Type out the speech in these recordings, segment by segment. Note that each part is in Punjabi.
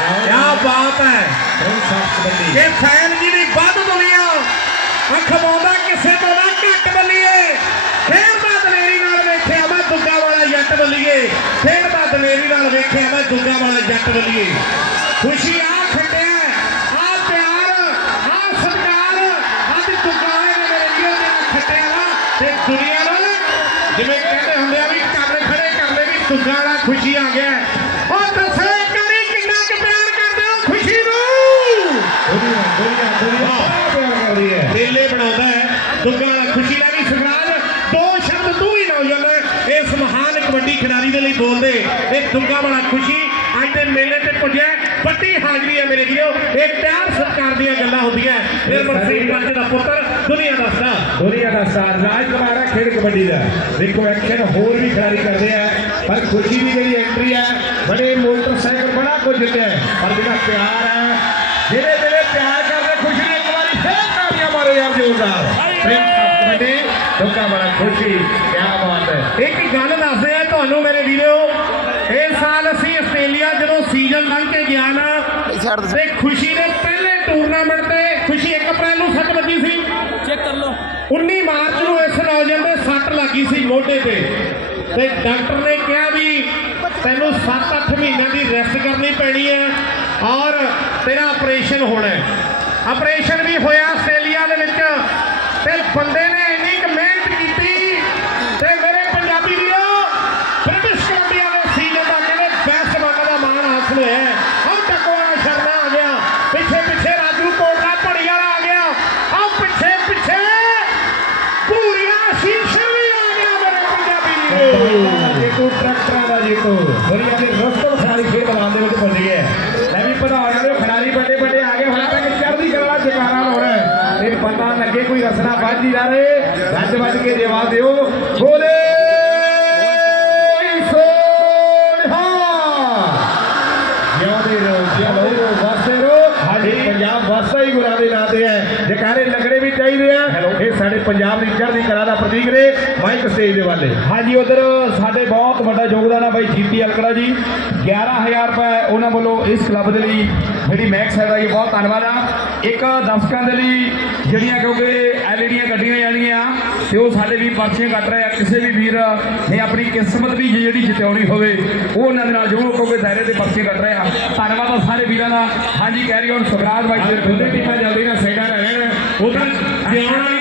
ਕੀ ਬਾਤ ਹੈ ਪ੍ਰਿੰਸ ਆਫ ਕਬੱਡੀ ਇਹ ਫੈਨ ਜੀ ਦੀ ਵੱਧ ਦੁਨੀਆ ਅਖਵਾਉਂਦਾ ਕਿਸੇ ਤੋਂ ਨਾ ਘੱਟ ਬੱਲੀਏ ਖੇਡਦਾ ਦਲੇਰੀ ਨਾਲ ਵੇਖਿਆ ਮੈਂ ਦੁੱਗਾ ਵਾਲਾ ਜੱਟ ਬੱਲੀਏ ਖੇਡਦਾ ਦਲੇਰੀ ਨਾਲ ਵੇਖਿਆ ਮੈਂ ਦੁੱਗਾ ਵਾਲਾ ਜੱਟ ਬੱਲੀਏ ਖੁਸ਼ੀ ਆ ਖੰਡਿਆ ਆ ਪਿਆਰ ਆ ਸਤਿਕਾਰ ਅੱਜ ਦੁੱਗਾ ਵਾਲੇ ਨੇ ਮੇਰੇ ਵੀਰੋ ਦੇ ਨਾਲ ਖੱਟਿਆ ਨਾ ਤੇ ਦੁਨੀਆ ਨਾਲ ਜਿਵੇਂ ਕਹਿੰਦੇ ਹੁੰਦੇ ਆ ਵੀ ਕੰਨ ਖੜੇ ਕਰਨੇ ਵੀ ਦੁੱਗਾ ਵਾਲਾ ਖੁਸ਼ੀ ਮੇਲੇ ਬਣਾਉਂਦਾ ਹੈ ਦੁੱਗਾ ਵਾਲਾ ਖੁਸ਼ੀ ਦਾ ਵੀ ਸਗਰਾਜ ਦੋ ਸ਼ਬਦ ਤੂੰ ਹੀ ਨੌਜਵਾਨ ਇਸ ਮਹਾਨ ਕਬੱਡੀ ਖਿਡਾਰੀ ਦੇ ਲਈ ਬੋਲਦੇ ਇਹ ਦੁੱਗਾ ਵਾਲਾ ਖੁਸ਼ੀ ਅੱਜ ਦੇ ਮੇਲੇ ਤੇ ਪੁੱਜਿਆ ਵੱਡੀ ਹਾਜ਼ਰੀ ਹੈ ਮੇਰੇ ਵੀਰੋ ਇਹ ਪਿਆਰ ਸਤਿਕਾਰ ਦੀਆਂ ਗੱਲਾਂ ਹੁੰਦੀਆਂ ਨਿਰਮਲ ਸਿੰਘ ਪੰਜ ਦਾ ਪੁੱਤਰ ਦੁਨੀਆ ਦਾ ਸਟਾਰ। ਦੁਨੀਆ ਦਾ ਸਟਾਰ ਰਾਜ ਕੁਮਾਰ ਹੈ ਖੇਡ ਕਬੱਡੀ ਦਾ। ਦੇਖੋ ਐਕਸ਼ਨ ਹੋਰ ਵੀ ਖਿਡਾਰੀ ਕਰਦੇ ਆ ਪਰ ਖੁਸ਼ੀ ਦੀ ਜਿਹੜੀ ਐਂਟਰੀ ਹੈ ਬੜੇ ਮੋਟਰਸਾਈਕਲ ਬੜਾ ਕੁਝ ਦਿੱਤਾ ਹੈ। ਪਰ ਜਿਹੜਾ ਪਿਆਰ ਹੈ ਜਿਹੜੇ ਜ਼ੋਰਦਾਰ ਪ੍ਰਿੰਸ ਆਫ ਕਬੱਡੀ ਲੋਕਾਂ ਬੜਾ ਖੁਸ਼ੀ ਕੀ ਬਾਤ ਹੈ। ਇੱਕ ਗੱਲ ਦੱਸਦੇ ਆ ਤੁਹਾਨੂੰ ਮੇਰੇ ਵੀਰੋ ਇਸ ਸਾਲ ਅਸੀਂ ਆਸਟ੍ਰੇਲੀਆ ਜਦੋਂ ਸੀਜ਼ਨ ਲੰਘ ਕੇ ਗਿਆ ਨਾ ਤੇ ਖੁਸ਼ੀ ਦੇ ਪਹਿਲੇ ਟੂਰਨਾਮੈਂਟ ਤੇ ਖੁਸ਼ੀ 1 ਅਪ੍ਰੈਲ ਨੂੰ ਸੱਟ ਵੱਜੀ ਸੀ। ਚੈੱਕ ਕਰ ਲਓ। 19 ਮਾਰਚ ਨੂੰ ਇਸ ਨੌਜਵਾਨ ਦੇ ਸੱਟ ਲੱਗੀ ਸੀ ਮੋਢੇ ਤੇ। ਤੇ ਡਾਕਟਰ ਨੇ ਕਿਹਾ ਵੀ ਤੈਨੂੰ 7-8 ਮਹੀਨਿਆਂ ਦੀ ਰੈਸਟ ਕਰਨੀ ਪੈਣੀ ਹੈ ਔਰ ਤੇਰਾ ਆਪਰੇਸ਼ਨ ਹੋਣਾ ਹੈ। ਆਪਰੇਸ਼ਨ ਵੀ ਹੋਇਆ ਆਸਟ੍ਰੇਲੀਆ ਦੇ ਵਿੱਚ ਤੇ ਬੰਦੇ ਨੇ ਇੰਨੀ ਕੁ ਮਿਹਨਤ ਕੀਤੀ ਤੇ ਮੇਰੇ ਪੰਜਾਬੀ ਵੀਰੋ ਬ੍ਰਿਟਿਸ਼ ਕੋਲੰਬੀਆ ਦੇ ਸੀਜ਼ਨ ਦਾ ਕਹਿੰਦੇ ਬੈਸਟ ਬੰਦੇ ਦਾ ਮਾਣ ਹਾਸਲ ਹੋਇਆ ਹੈ। ਆਹ ਟਕਵਾਲਾ ਸ਼ਰਮਾ ਆ ਗਿਆ। ਪਿੱਛੇ ਪਿੱਛੇ ਰਾਜੂ ਕੋਟਲਾ ਭੜੀ ਵਾਲਾ ਆ ਗਿਆ। ਆਹ ਪਿੱਛੇ ਪਿੱਛੇ ਪੂਰੀਆਂ ਸ਼ੀਸ਼ੇ ਵੀ ਆ ਗਿਆ ਮੇਰੇ ਪੰਜਾਬੀ ਵੀਰੋ। ਟਰੈਕਟਰਾਂ ਦਾ ਰਸਤਮ ਖਿਡਾਰੀ ਖੇਡ ਮੈਦਾਨ ਦੇ ਵਿੱਚ ਪਹੁੰਚ ਗਿਆ ਲੈ ਵੀ ਪਧਾਰ ਵਾਲੇ ਖਿਡਾਰੀ ਵੱਡੇ ਵੱਡੇ ਆ ਗਏ ਹੁਣ ਤੱਕ ਚੜ੍ਹਦੀ ਕਲਾ ਜਕਾਰਾ ਲਾਉਣਾ ਹੈ। ਲੱਗੇ ਕੋਈ ਰਸਨਾ ਵੱਜ ਹੀ ਨਾ ਰਹੇ ਰੱਜ ਵੱਜ ਕੇ ਜਵਾਬ ਦਿਓ ਬੋਲੇ ਪੰਜਾਬ ਦੀ ਚੜ੍ਹਦੀ ਕਲਾ ਦਾ ਪ੍ਰਤੀਕ ਨੇ ਮਾਈਕ ਸਟੇਜ ਦੇ ਵਾਲੇ। ਹਾਂਜੀ ਉਧਰ ਸਾਡੇ ਬਹੁਤ ਵੱਡਾ ਯੋਗਦਾਨ ਆ ਬਾਈ ਜੀਤੀ ਅਲਕੜਾ ਜੀ। 11000 ਰੁਪਏ ਉਹਨਾਂ ਵੱਲੋਂ ਇਸ ਕਲੱਬ ਦੇ ਲਈ ਜਿਹੜੀ ਮੈਕਸ ਹੈ ਦਾ ਇਹ ਬਹੁਤ ਧੰਨਵਾਦ ਆ। ਇੱਕ ਦਰਸ਼ਕਾਂ ਦੇ ਲਈ ਜਿਹੜੀਆਂ ਕਿਉਂਕਿ ਐਲਈਡੀਆਂ ਕੱਢੀਆਂ ਜਾਣੀਆਂ ਤੇ ਉਹ ਸਾਡੇ ਵੀ ਪਰਚੀਆਂ ਕੱਟ ਰਹੇ ਆ। ਕਿਸੇ ਵੀ ਵੀਰ ਨੇ ਆਪਣੀ ਕਿਸਮਤ ਵੀ ਜਿਹੜੀ ਜਿਤਾਉਣੀ ਹੋਵੇ ਉਹ ਉਹਨਾਂ ਦੇ ਨਾਲ ਜੁੜੋ ਕਿਉਂਕਿ ਦਾਇਰੇ ਦੇ ਪਰਚੇ ਕੱਟ ਰਹੇ ਆ। ਧੰਨਵਾਦ ਆ ਸਾਰੇ ਵੀਰਾਂ ਦਾ। ਹਾਂਜੀ ਕੈਰੀ ਔਨ ਸੁਖਰਾਜ ਬਾਈ ਜੀ ਦੋਨੇ ਟੀਮਾਂ ਜਲਦੀ ਨਾਲ ਸਾਈਡਾਂ ਰਹਿਣ ਉਧਰ ਜਿਉਣ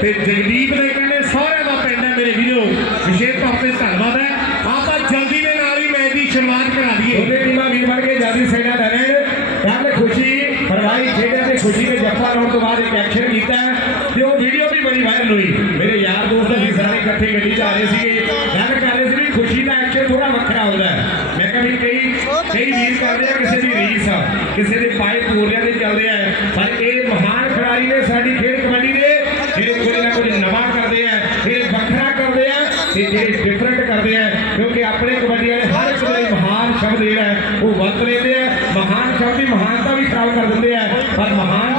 ਤੇ ਜਗਦੀਪ ਦੇ ਕਹਿੰਦੇ ਸਹੁਰੇ ਦਾ ਪਿੰਡ ਹੈ ਮੇਰੇ ਵੀਰੋ। ਵਿਸ਼ੇਸ਼ ਤੌਰ ਤੇ ਧੰਨਵਾਦ ਹੈ। ਆਪਾਂ ਜਲਦੀ ਦੇ ਨਾਲ ਹੀ ਮੈਚ ਦੀ ਸ਼ੁਰੂਆਤ ਕਰਾ ਦਈਏ। ਦੋਨੇ ਟੀਮਾਂ ਵੀਰ ਬਣ ਕੇ ਜਲਦੀ ਸਾਈਡਾਂ ਤੇ ਰਹਿਣ ਕੱਲ ਖੁਸ਼ੀ, ਪਰਵਾਹੀ ਖੇਡਿਆ ਤੇ ਖੁਸ਼ੀ ਦੇ ਜੱਫਾ ਲਾਉਣ ਤੋਂ ਬਾਅਦ ਇੱਕ ਐਕਸ਼ਨ ਕੀਤਾ ਤੇ ਉਹ ਵੀਡੀਓ ਵੀ ਬੜੀ ਵਾਇਰਲ ਹੋਈ। ਮੇਰੇ ਯਾਰ ਦੋਸਤ ਅਸੀਂ ਸਾਰੇ ਇਕੱਠੇ ਗੱਡੀ 'ਚ ਆ ਰਹੇ ਸੀਗੇ। ਗੱਲ ਕਰ ਰਹੇ ਸੀ ਵੀ ਖੁਸ਼ੀ ਦਾ ਐਕਸ਼ਨ ਥੋੜਾ ਵੱਖਰਾ ਹੁੰਦਾ ਮੈਂ ਕਿਹਾ ਵੀ ਕਈ ਕਈ ਵੀਰ ਕਰਦੇ ਆ ਕਿਸੇ ਦੀ ਰੀਸ ਕਿਸੇ ਦੇ ਪਾਏ ਪੂਰਿਆਂ ਦੇ ਚੱਲਦੇ ਆ ਪਰ ਇਹ ਮਹਾਨ ਖਿਡਾਰੀ ਨੇ ਸਾਡੀ ਖੇਡ ਕਬੱਡੀ ਦੇ ਜਿਹੜੇ ਕੁਝ ਨਾ ਕੁਝ ਨਵਾਂ ਕਰਦੇ ਆ ਜਿਹੜੇ ਵੱਖਰਾ ਕਰਦੇ ਆ ਤੇ ਜਿਹੜੇ ਡਿਫਰੈਂਟ ਕਰਦੇ ਆ ਕਿਉਂਕਿ ਆਪਣੇ ਕਬੱਡੀ ਵਾਲੇ ਹਰ ਇੱਕ ਦੇ ਮਹਾਨ ਸ਼ਬਦ ਜਿਹੜਾ ਹੈ ਉਹ ਵਰਤ ਲੈਂਦੇ ਆ। ਮਹਾਨ ਸ਼ਬਦ ਦੀ ਮਹਾਨਤਾ ਵੀ ਪ੍ਰਾਪਤ ਕਰ ਦਿੰਦੇ ਆ। ਪਰ ਮਹਾਨ